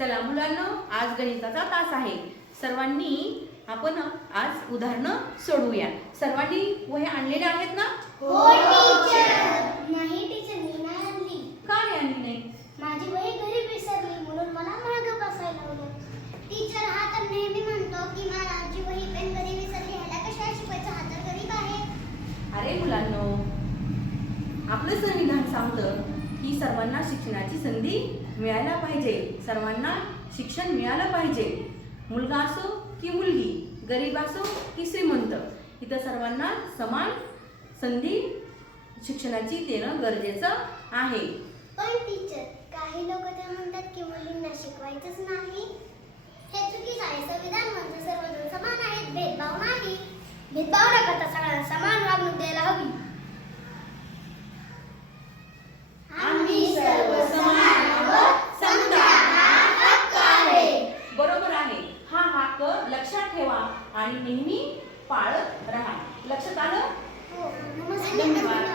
चला मुलांनो, आज गणिताचा तास आहे. सर्वांनी आपण आज उदाहरणं सोडवूया. सर्वांनी वह्या आणलेल्या आहेत ना? हो टीचर. नाही टीचर, मी नाही आणली. का नाही आणली नाही? माझी वही घरी विसरली म्हणून मला मागं बसायला लावलं. टीचर हा तर नेहमी म्हणतो की माझी वही पेन घरी विसरली, ह्याला कशाला शिकवायचं, हा तर गरीब आहे. अरे मुलांनो, आपलं संविधान सांगतं की सर्वांना शिक्षणाची संधी मिळायला पाहिजे. सर्वांना शिक्षण मिळालं पाहिजे. मुलगा असो की मुलगी, गरीब असो की श्रीमंत, इथं सर्वांना समान संधी शिक्षणाची देणं गरजेचं आहे. पण टीचर, काही लोक तर म्हणतात की मुलींना शिकवायचंच नाही. हे चुकीचं आहे. संविधान म्हणजे सर्वजण समान आहेत, भेदभाव नाही. भेदभाव न करता सगळ्यांना समान वागणूक द्यायला हवी. आम्ही सर्व समान व समता हा हक्क आहे. बरोबर आहे. हा हक्क लक्षात ठेवा आणि नेहमी पाळत राहा. लक्षात आलं? हो. नमस्कार.